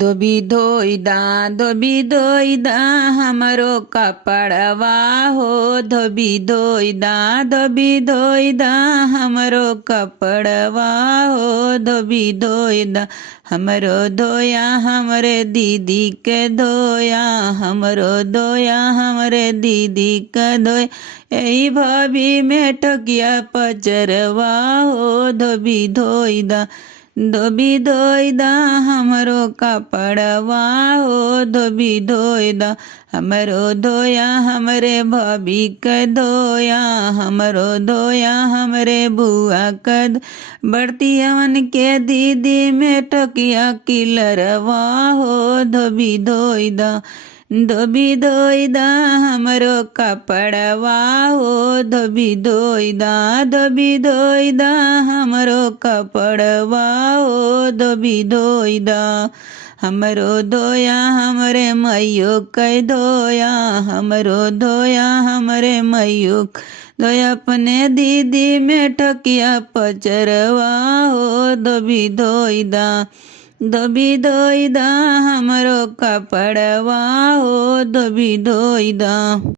धोबी धोइदा हमरो कपड़वा हो। धोबी धोइदा हमरो कपड़वा हो। धोबी धोइदा हमरो धोया हमरे दीदी के धोया। हमरो धोया हमरे दीदी के धोया। यही भाभी में टकिया पचरवा हो। धोबी धोइदा हमरो कपड़वा हो। धोबी धोइदा हमरो धोया हमरे भाभी के धोया। हमरो धोया हमरे बुआ के बढ़ती हवन के दीदी में टकिया किलरवा हो। धोबी धोइदा हमरो कपड़वा हो। धोबी धोइदा हमरो कपड़वा हो। धोबी धोइदा हमरो धोया हमरे मैयो के धोया। हमरो धोया हमरे मैयो धोया अपने दीदी में टकिया पचरवा हो। धोबी धोइदा हमरो कपड़वा हो। धोबी धोइदा।